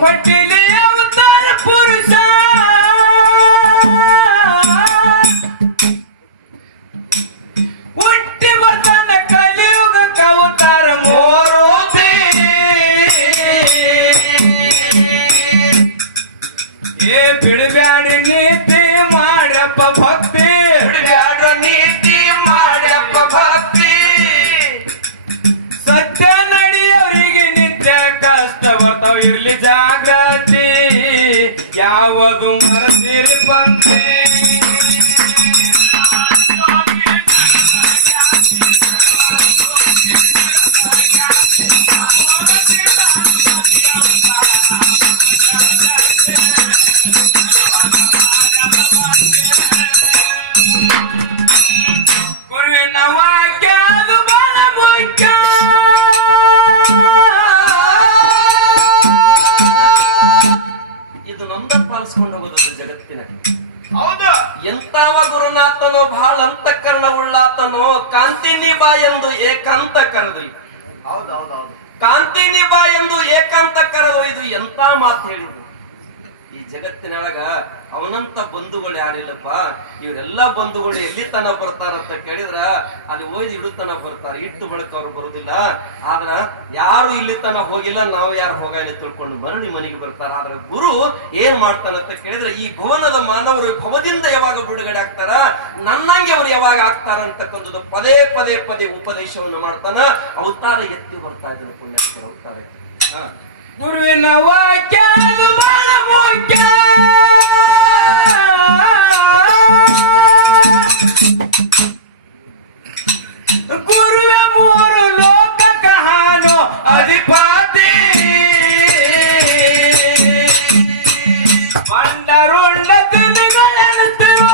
ಹೊಟ್ಟಿಲಿ ಅವತಾರ ಪುರುಷ ಹುಟ್ಟಿ ಬರ್ತಾನ ಕಲಿಯುಗಕ್ಕ ಅವತಾರ ಮೂರುತಿ ಏ ಬಿಡಬ್ಯಾಡಿ ನೀತಿ ಮಾಡ್ಯಪ್ಪ ಭಕ್ತಿ ಬಿಡಬ್ಯಾಡ ನೀತಿ ಮಾಡ್ಯಪ್ಪ ಭಕ್ತಿ ಸತ್ಯ ನಡೆಯೋರಿಗೆ ನಿತ್ಯ ಕಷ್ಟ ಬರ್ತಾವ ಇರ್ಲಿ ಜಾಗೃತಿ ಯಾವುದು ಮರದಿರಿ ಪಂಥಿ ಗುರುವಿನ ವಾಕ್ಯ ಅದು ಬಹಳ ಮುಖ್ಯ ಇದು ನಮ್ದ ಪಾಲಿಸ್ಕೊಂಡು ಹೋಗೋದು ಜಗತ್ತಿನ ಹೌದು ಎಂತಾವ ಗುರುನಾಥನೋ ಬಹಳ ಅಂತಃಕರಣ ಉಳ್ಳಾತನೋ ಕಾಂತಿನಿ ಬಾ ಎಂದು ಏಕಾಂತ ಕರೆದು ಹೌದೌದೌದು ಕಾಂತಿನಿ ಬಾ ಎಂದು ಏಕಾಂತ ಕರೆದು ಇದು ಎಂತ ಮಾತು ಹೇಳಿದ್ರು ಈ ಜಗತ್ತಿನೊಳಗ ಅವನಂತ ಬಂಧುಗಳು ಯಾರಿಲ್ಲಪ್ಪ ಇವರೆಲ್ಲಾ ಬಂಧುಗಳು ಎಲ್ಲಿ ತನ ಬರ್ತಾರಂತ ಕೇಳಿದ್ರ ಅಲ್ಲಿ ಓದಿ ಇಡುತ್ತನ ಬರ್ತಾರೆ ಇಟ್ಟು ಬಳಕ ಅವ್ರು ಬರುದಿಲ್ಲ ಆದ್ರ ಯಾರು ಇಲ್ಲಿ ತನ ಹೋಗಿಲ್ಲ ನಾವು ಯಾರು ಹೋಗಲಿ ತಿಳ್ಕೊಂಡು ಮರಳಿ ಮನೆಗೆ ಬರ್ತಾರ ಆದ್ರ ಗುರು ಏನ್ ಮಾಡ್ತಾರಂತ ಕೇಳಿದ್ರೆ ಈ ಭುವನದ ಮಾನವರು ಭವದಿಂದ ಯಾವಾಗ ಬಿಡುಗಡೆ ಆಗ್ತಾರ ನನ್ನಂಗೆ ಅವ್ರು ಯಾವಾಗ ಆಗ್ತಾರ ಅಂತಕ್ಕಂಥದ್ದು ಪದೇ ಪದೇ ಪದೇ ಉಪದೇಶವನ್ನು ಮಾಡ್ತಾನ ಅವತಾರ ಎತ್ತಿ ಬರ್ತಾ ಇದ್ರು ಪುಣ್ಯಸ್ಕರ ಅವತಾರ ಗುರುವಿನ ವಾಕ್ಯ ಬಹಳ ಮುಖ್ಯ ಗುರುವೆ ಮೂರು ಲೋಕ ಕಹಾನೋ ಅಧಿಪತಿ ಮಂಡರೊಳ್ಳ ದಿನಗಳೆನ್ನುತ್ತಿರೋ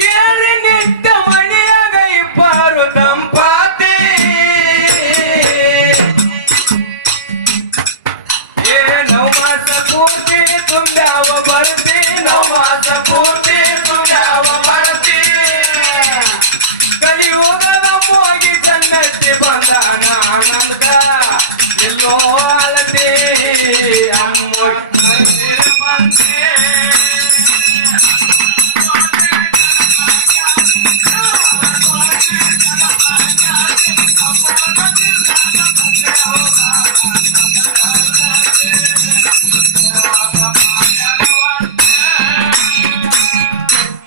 ಕೇಳಿ ನಿಂತ ಮಣಿಯಾಗ ಇಬ್ಬರು ದಂಪತಿ ಏ ನವಮಾಸ ಪೂರ್ತಿ ತುಂಬ್ಯಾವ ಬರ್ತಿ ನವಮಾಸ ಪೂರ್ತಿ ತುಂಬ್ಯಾವ ಬರ್ತಿ ಕಲಿಯುಗದ ಹೋಗಿ ಜನ್ನತಿ ಬಂದಾನ ಆನಂದ ಎಲ್ಲೋ ಅಳತೆ ಅಮ್ಮೋ ಮಂತೆ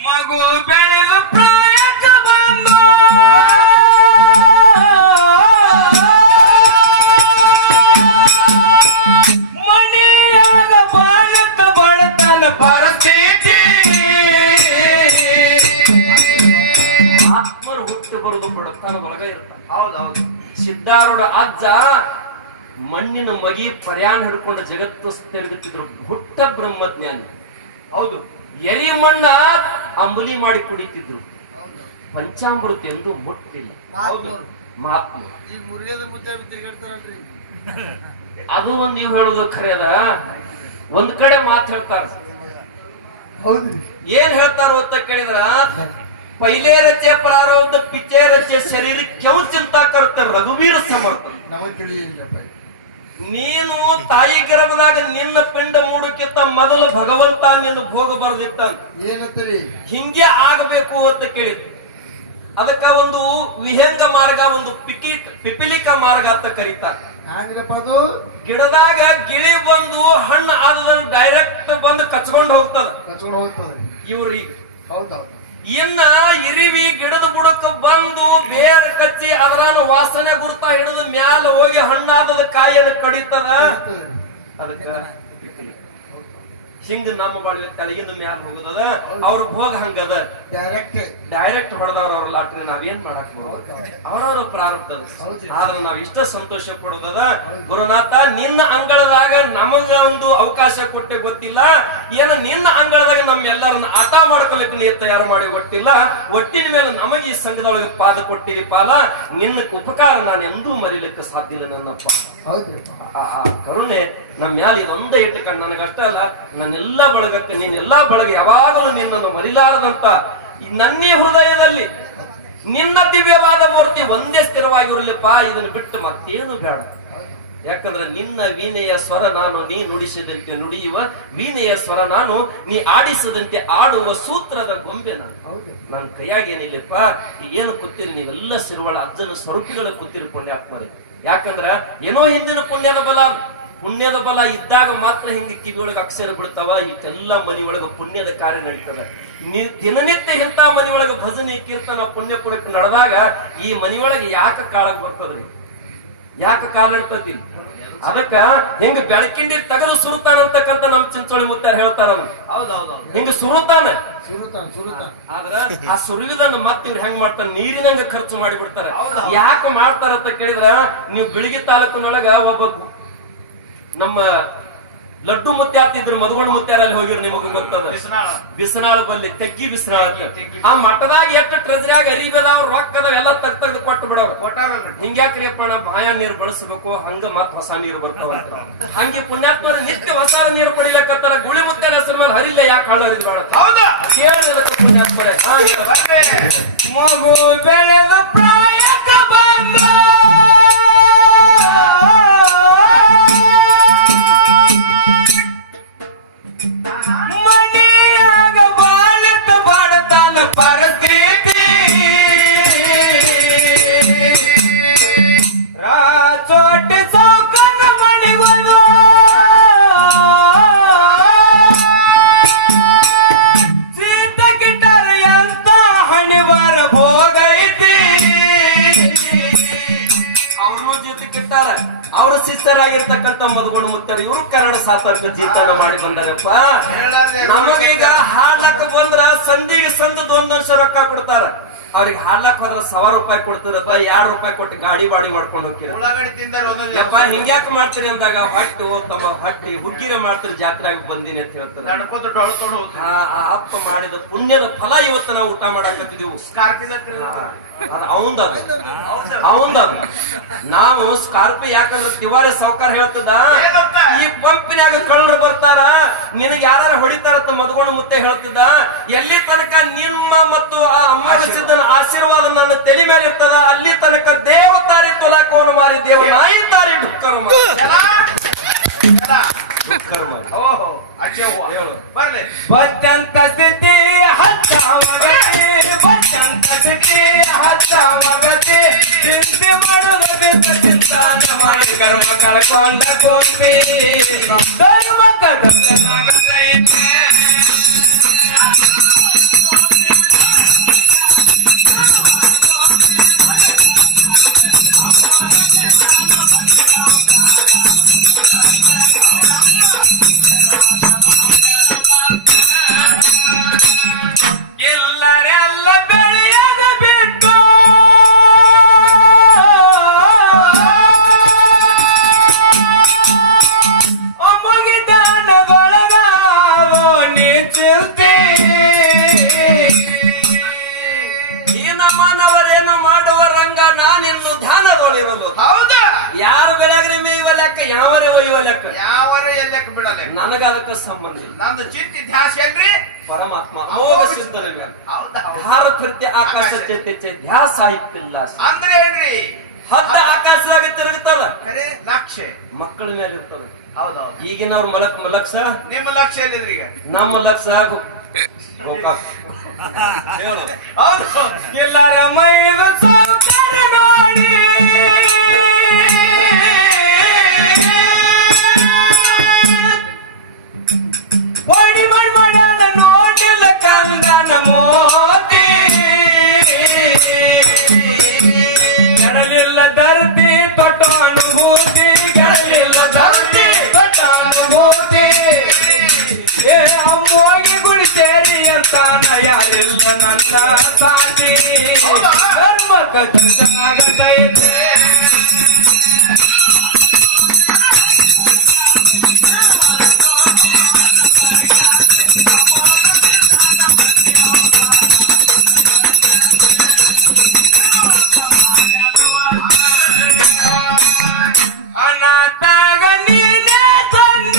ಮಗು ಬೆಳೆದು ಪ್ರಾಯಕ್ಕೆ ಬಂದು ಮನೆಯಾಗ ಬಾಳತ ಬಡತನ ಪರಿಸ್ಥಿತಿ ಆತ್ಮರು ಹುಟ್ಟು ಬರುದು ಬಡತನದೊಳಗ ಇರ್ತಾರ ಹೌದೌದು ಸಿದ್ಧಾರೂಢ ಅಜ್ಜ ಮಣ್ಣಿನ ಮಗಿ ಪರ್ಯಾಣ ಹಿಡ್ಕೊಂಡು ಜಗತ್ತು ತಿರುಗುತ್ತಿದ್ರು ಹುಟ್ಟ ಬ್ರಹ್ಮಜ್ಞಾನಿ ಹೌದು ಎರಿ ಮಣ್ಣ ಅಂಬಲಿ ಮಾಡಿ ಕುಡಿತಿದ್ರು ಪಂಚಾಮೃತ ಎಂದು ಮುಟ್ಟಿಲ್ಲ ಹೌದು ಮಹಾತ್ಮ ಅದು ಒಂದ್ ನೀವು ಹೇಳುದು ಖರೆ ಅದ ಒಂದ್ ಕಡೆ ಮಾತು ಹೇಳ್ತಾರ ಏನ್ ಹೇಳ್ತಾರ ಅಂತ ಕೇಳಿದ್ರ पहिले रचे प्रारब्ध पिचे रचे शरीर क्यों चिंता करते रघुवीर समर्थ ನೀನು ತಾಯಿ ಗರ್ಭದಾಗ ನಿನ್ನ ಪಿಂಡ ಮೂಡಕ್ಕಿಂತ ಮೊದಲು ಭಗವಂತ ನಿನ್ನ ಭೋಗ ಬರೆದಿಟ್ಟ ಹಿಂಗೆ ಆಗಬೇಕು ಅಂತ ಕೇಳಿದ್ರು ಅದಕ್ಕ ಒಂದು ವಿಹಂಗ ಮಾರ್ಗ ಒಂದು ಪಿಪಿಲಿಕ ಮಾರ್ಗ ಅಂತ ಕರೀತಾರೆ ಗಿಡದಾಗ ಗಿಳಿ ಬಂದು ಹಣ್ಣು ಆದದನ್ನು ಡೈರೆಕ್ಟ್ ಬಂದು ಕಚ್ಕೊಂಡು ಹೋಗ್ತದ ಇವ್ರಿ ಇನ್ನ ಇರಿವಿ ಗಿಡದ ಬುಡಕ್ಕೆ ಬಂದು ಬೇರೆ ಕಚ್ಚಿ ಅದರಾನ ವಾಸನೆ ಗುರ್ತಾ ಹಿಡಿದು ಮ್ಯಾಲ ಹೋಗಿ ಹಣ್ಣಾದದ ಕಾಯಿಯನ್ನು ಕಡಿತದ ಅದಕ್ಕ ಹಿಂಗ ನಮ್ಮ ಬಾಳಿ ತಲೆಗಿಂದ ಮ್ಯಾಲ ಹೋಗುದದ ಅವ್ರ ಭೋಗ ಹಂಗದ ಡೈರೆಕ್ಟ್ ಹೊಡೆದವ್ರ ಅವ್ರ ಲಾಟ್ರಿ ನಾವೇನ್ ಮಾಡಕ್ ಅವ್ರವ್ರ ಪ್ರಾರಬ್ಧ ಆದ್ರೆ ನಾವ್ ಇಷ್ಟ ಸಂತೋಷ ಪಡೋದದ ಗುರುನಾಥ ನಿನ್ನ ಅಂಗಳದಾಗ ನಮಗ ಒಂದು ಅವಕಾಶ ಕೊಟ್ಟೆ ಗೊತ್ತಿಲ್ಲ ಏನ ನಿನ್ನ ಅಂಗಳದಾಗ ನಮ್ಮೆಲ್ಲರನ್ನ ಆಟ ಮಾಡ್ಕೊಲಿಕ್ಕೆ ನೀ ತಯಾರು ಮಾಡಿ ಗೊತ್ತಿಲ್ಲ ಒಟ್ಟಿನ ಮೇಲೆ ನಮಗೆ ಈ ಸಂಘದೊಳಗೆ ಪಾದ ಕೊಟ್ಟಿವಿ ಪಾಲ ನಿನ್ನ ಉಪಕಾರ ನಾನು ಎಂದೂ ಮರಿಲಿಕ್ಕೆ ಸಾಧ್ಯ ಇಲ್ಲ ನನ್ನಪ್ಪ ಆ ಕರುಣೆ ನಮ್ಮ ಮ್ಯಾಲ ಇದೊಂದ ಇಟ್ಟುಕೊಂಡು ನನಗಷ್ಟ ಅಲ್ಲ ನನ್ನೆಲ್ಲಾ ಬಳಗಕ್ಕೆ ನೀನೆಲ್ಲಾ ಬಳಗ ಯಾವಾಗಲೂ ನಿನ್ನನ್ನು ಮರಿಲಾರದಂತ ನನ್ನೇ ಹೃದಯದಲ್ಲಿ ನಿನ್ನ ದಿವ್ಯವಾದ ಮೂರ್ತಿ ಒಂದೇ ಸ್ಥಿರವಾಗಿರಲಿಪ್ಪ, ಇದನ್ನು ಬಿಟ್ಟು ಮತ್ತೇನು ಬೇಡ. ಯಾಕಂದ್ರೆ ನಿನ್ನ ವೀಣೆಯ ಸ್ವರ ನಾನು, ನೀ ನುಡಿಸಿದಂತೆ ನುಡಿಯುವ ವೀಣೆಯ ಸ್ವರ ನಾನು, ನೀ ಆಡಿಸದಂತೆ ಆಡುವ ಸೂತ್ರದ ಗೊಂಬೆ ನಾನು. ನನ್ನ ಕೈಯಾಗಿ ಏನಿಲ್ಲಪ್ಪ, ಏನು ಕೂತೀರಿ ನೀವೆಲ್ಲ ಸಿರುವಳ ಅಜ್ಜನ ಸ್ವರೂಪಿಗಳ ಕೂತಿರಿ ಪುಣ್ಯಾತ್ಮರಿ. ಯಾಕಂದ್ರ ಏನೋ ಹಿಂದಿನ ಪುಣ್ಯದ ಬಲ ಇದ್ದಾಗ ಮಾತ್ರ ಹಿಂಗೆ ಕಿವಿಯೊಳಗೆ ಅಕ್ಷರ ಬಿಡ್ತಾವ. ಇಷ್ಟೆಲ್ಲ ಮನೆಯೊಳಗ ಪುಣ್ಯದ ಕಾರ್ಯ ನಡೀತದ. ದಿನನಿತ್ಯ ಇಂಥ ಮನೆಯೊಳಗ ಭಜನೆ ಕೀರ್ತನ ಪುಣ್ಯ ಪುರಕ್ಕೆ ನಡೆದಾಗ ಈ ಮನೆಯೊಳಗೆ ಯಾಕ ಕಾಳಕ್ ಬರ್ತದ್ರಿ, ಯಾಕ ಕಾಲ ನಡ್ತತಿ? ಅದಕ್ಕ ಹಿಂಗ ಬೆಳಕಿಂಡಿ ತೆಗೆದು ಸುರುತಾನ ಅಂತಕ್ಕಂತ ನಮ್ ಚಿಂಚೋಳಿ ಮುತ್ತಾರ ಹೇಳ್ತಾರ. ಹಿಂಗ ಸುರುತಾನ, ಆದ್ರ ಆ ಸುರುವಿದನ್ನ ಮತ್ತ ಇವ್ರು ಹೆಂಗ್ ಮಾಡ್ತಾರ, ನೀರಿನಂಗ ಖರ್ಚು ಮಾಡಿ ಬಿಡ್ತಾರ. ಯಾಕೆ ಮಾಡ್ತಾರ ಅಂತ ಕೇಳಿದ್ರ, ನೀವು ಬಿಳಿಗಿ ತಾಲೂಕಿನೊಳಗ ಒಬ್ಬ ನಮ್ಮ ಲಡ್ಡು ಮುತ್ತೆ ಆಗ್ತಿದ್ರು, ಮಧುಗೊಂಡ ಮುತ್ಯಾರಲ್ಲಿ ಹೋಗಿರು, ನಿಮಗ ಗೊತ್ತದ. ಬಿಸನಾಳ ಬಲ್ಲಿ ತೆಗ್ಗಿ ಬಿಸನಾಳ ಆ ಮಠದಾಗ ಎಷ್ಟು ಟ್ರೆಜರಿಯಾಗ ಅರಿಬೇದಾವ್ ರೊಕ್ಕದ ಎಲ್ಲ ತೆಗ್ದು ಕೊಟ್ಟು ಬಿಡವ್ರ. ಹಿಂಗ್ಯಾಕ್ರಿ ಅಪ್ಪ ಬಾಯ ನೀರು ಬಳಸಬೇಕು, ಹಂಗ ಮತ್ ಹೊಸ ನೀರು ಬರ್ತಾವಂತ. ಹಂಗೆ ಪುಣ್ಯಾತ್ಮರು ನಿತ್ಯ ಹೊಸ ನೀರು ಪಡಿಲಕತ್ತಾರ. ಗುಳಿ ಮುತ್ಯಾಲ ಹೆಸರು ಮೇಲೆ ಹರಿಲ್ಲ, ಯಾಕೆ ಹಾಳು ಹರಿದ್ ಬೇಡ ಕೇಳಿದಕ್ಕೆ ಪುಣ್ಯಾತ್ಮರೇ. ಮಗು ಬೆಳೆದ ಪ್ರಾಯಕ ಬಂದ ಮನೆಯಾಗ ಬಾಳಿತ ಬಾಡತಾನ ಪರಿಸ್ಥಿತಿ, ರಾಚೋಟಿ ಸೌಕನ ಮಣಿಗಳು ಸೀತ ಗಿಟಾರ ಅಂತ ಹಣಿವಾರ ಭೋಗೈತಿ. ಅವ್ರನ್ನೂ ಜೊತೆ ಕಿಟ್ಟಾರ. ಅವ್ರ ಶಿಷ್ಯರಾಗಿರ್ತಕ್ಕಂಥ ಮಧುಗೊಂಡ ಮುತ್ತಾರೆ ಇವ್ರು ಕನ್ನಡ ಸಾರ್ಥಕ ಜೀತನ ಮಾಡಿ ಬಂದಾರಪ್ಪ. ನಮಗೀಗ ಹಾಡ್ಲಕ್ಕ ಬಂದ್ರ ಸಂದಿಗೆ ಸಂದದ್ದು 1 ವರ್ಷ ರೊಕ್ಕ ಕೊಡ್ತಾರ. ಅವ್ರಿಗೆ ಹಾಡ್ಲಕ್ ಹೋದ್ರ 1000 ರೂಪಾಯಿ ಕೊಡ್ತಿರಪ್ಪ, 2 ರೂಪಾಯಿ ಕೊಟ್ಟು ಗಾಡಿ ಬಾಡಿ ಮಾಡ್ಕೊಂಡು ಹೋಗ್ತಿರಪ್ಪ. ಹಿಂಗ್ಯಾಕ ಮಾಡ್ತೀರಿ ಅಂದಾಗ ಹೊಟ್ಟು ತಮ್ಮ ಹೊಟ್ಟಿ ಹುಗ್ಗಿರ ಮಾಡ್ತೀರಿ, ಜಾತ್ರೆ ಆಗಿ ಬಂದಿನಿ ಅಂತ ಹೇಳ್ತಾರೆ. ಅಪ್ಪ ಮಾಡಿದ ಪುಣ್ಯದ ಫಲ ಇವತ್ತು ನಾವು ಊಟ ಮಾಡಾಕತ್ತಿದೀವು. ಅದ ಅವಂದದು ನಾವು ಸ್ಕಾರ್ಪಿ. ಯಾಕಂದ್ರೆ ತಿವಾರಿ ಸಾವ್ಕಾರ ಹೇಳ್ತದ, ಈ ಪಂಪಿನ್ಯಾಗ ಕಳ್ಳರು ಬರ್ತಾರ, ನಿನಗೆ ಯಾರು ಹೊಡಿತಾರತ್ತ ಮಧುಗೊಂಡ ಮುತ್ತೆ ಹೇಳ್ತಿದ್ದ. ಎಲ್ಲಿ ತನಕ ನಿಮ್ಮ ಮತ್ತು ಆ ಅಮ್ಮಗ ಸಿದ್ಧನ ಆಶೀರ್ವಾದ ನನ್ನ ತಲೆ ಮೇಲೆ ಇರ್ತದ, ಅಲ್ಲಿ ತನಕ ದೇವತಾರಿ ತೊಲಾಕೋನು ಮಾರಿ ದೇವ ನಾಯಿ ತಾರಿ ಡುಕ್ಕರು ಮಾಡಿ ಬಚ್ಚಂತ ಸ್ಥಿತಿ ಹಚ್ಚಾವಗತಿ, ಬಚ್ಚಂತ ಸ್ಥಿತಿ ಹಚ್ಚಾವಗತಿ, ಚಿಂತೆ ಮಾಡುವುದ ಚಿಂತನ ಮಾಡಿ ಕರ್ಮ ಕಳ್ಕೊಂಡ ಗೋಪಿ ಧರ್ಮ ಕದನಾಗತೈತೆ. ಎಲ್ಲರೆಲ್ಲ ಬೆಳೆಯದ ಬಿಟ್ಟು ಮುಗಿದಾನ ಬಳಗಾವೋ ನೀ ಚಿಂತೆ. ಈ ನಮ್ಮನವರೇನು ಮಾಡುವ ರಂಗ, ನಾನಿನ್ನು ಧ್ಯಾನದೊಳಿರಲು. ಹೌದಾ? ಯಾರು ಬೆಳಗ್ರಿ ಮೇಯುವ ಲೆಕ್ಕ, ಯಾವರೇ ಒಯ್ಯುವ ಲೆಕ್ಕ, ಯಾವರೇ ಎಲ್ಲಕ್ಕೆ ಬಿಡಲ್ಲ. ನನಗ ಅದಕ್ಕೆ ಸಂಬಂಧ ಇಲ್ಲ. ನಂದು ಚಿಂತೆ ಧ್ಯಾಸ ಏನ್ರಿ? ಪರಮಾತ್ಮ ಅಮೋಘ ಸಿದ್ಧನ ಭಾರತ ಆಕಾಶ ಚೈತ್ಯ ಧ್ಯಾಸ ಸಾಹಿತ್ಯಿಲ್ಲ ಅಂದ್ರೆ ಏನ್ರಿ? ಹದ್ದ ಆಕಾಶದಾಗ ತಿರುಗುತ್ತದ, ಲಕ್ಷ್ಯ ಮಕ್ಕಳ ಮೇಲೆ ಇರ್ತದ. ಹೌದೌದು. ಈಗಿನವ್ರ ಲಕ್ಷ, ನಿಮ್ಮ ಲಕ್ಷ್ಯ ಎಲ್ಲಿದ್ರಿ? ಈಗ ನಮ್ಮ ಲಕ್ಷ ಗೋಕಾಕ್. ಹೌದು. ಎಲ್ಲರ ಮೈಲು ಸೌಕರ್ಯ ನೋಡಿ ಹೊಡಿ ಮಾಡ್ಯಾನ ನೋಡಿಲ್ಲ ಕಂದನ ಮೋತಿ. ಗೆಡಲಿಲ್ಲ ಧರ್ತಿ ತೊಟ್ಟ ಅನುಭೂತಿ, ಗೆಡಲಿಲ್ಲ ಧರ್ತಿ ತೊಟ್ಟ ಅನುಭೂತಿ. ಏ ಅಮ್ಮೋಗಿ ಗುಡಿ ಸೇರಿ ಅಂತಾನ ಯಾರಿಲ್ಲ ನನ್ನ ಸಾಟಿ, ಧರ್ಮಕ್ಕ ದರ್ಶನಾಗತೈತೆ. ಅನಾಥಾಗ ನೀನೇ ತಂದ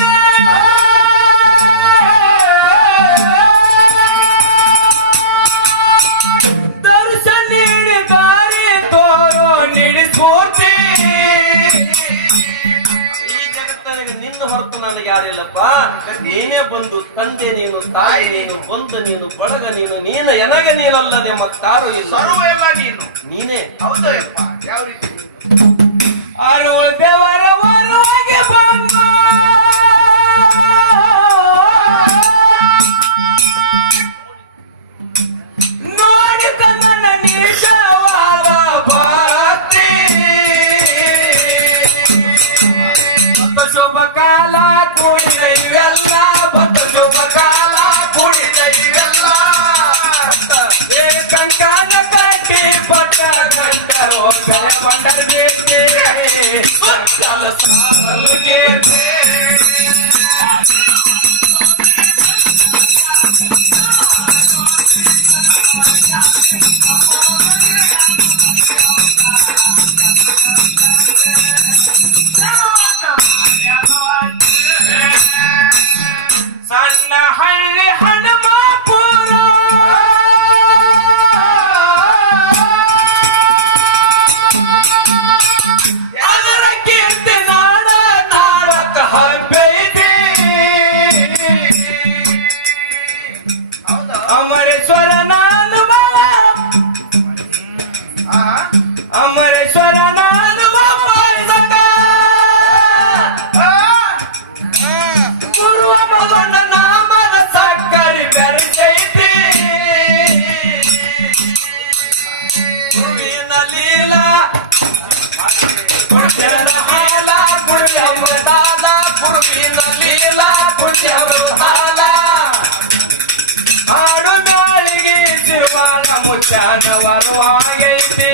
ದರ್ಶನ ನೀಡಿ ನನಗೆ ಯಾರಿಲ್ಲಪ್ಪ. ನೀನೇ ಬಂದು ತಂದೆ ನೀನು, ತಾಯಿ ನೀನು, ಬಂಧು ನೀನು, ಬಳಗ ನೀನು, ನೀನು ಎನಗ ನೀನಲ್ಲದೆ ಮತ್ತಾರು ಇಲ್ಲ. ಎಲ್ಲ ನೀನು ನೀನೇ. ಹೌದು ಯಪ್ಪ. ಯಾವ ರೀತಿ ಅರುಳ್ ದೇವರ ಹೊರಗೆ ಬಂದ ನೋಡಿದ ನನ್ನ ನಿಜವಾದ ಭಕ್ತಿ. ಶುಭ ಕಾಲ ಕೂಡಿದ ಇವೆಲ್ಲ, ಬತ್ತ ಶುಭ ಕಾಲ ಕೂಡಿದ ಇವೆಲ್ಲ. ಕಂಕಾಲ ಕಟ್ಟಿ ಪಟ್ಟ ಗಂಟರು ಕರೆ ಬಂಡರ್ಬೇಕು ಕಾಲ ಸಾಲಿಗೆ ಸಣ್ಣ ಹಳ್ಳಿ ಹನುಮಾಪುರ ಅದರ ಕೀರ್ತಿ ನಾಡ ನಾಡಕ ಹಬ್ಬೈತಿ. ಅಮರೇಶ್ವರ ನಾನು ಅಮರೇಶ್ವರ ನಾನು ಗುರುವ ಮಗನ ನಾಮದ ಸಕ್ಕರೆ ಬೆರೆತೈತಿ. ಗುರುವಿನ ಲೀಲಾ ಕುಡಿದ ಹಾಲ ಕುಡಿ ಅಮೃತಾಲ, ಗುರುವಿನ ಲೀಲಾ ಕುಡಿ ಅಮೃತಾಲ. ಹಾಡು ನಾಳಿಗೆ ತಿರುವಾಳ ಮುಚ್ಚಾನ ವರವಾಗೈತಿ.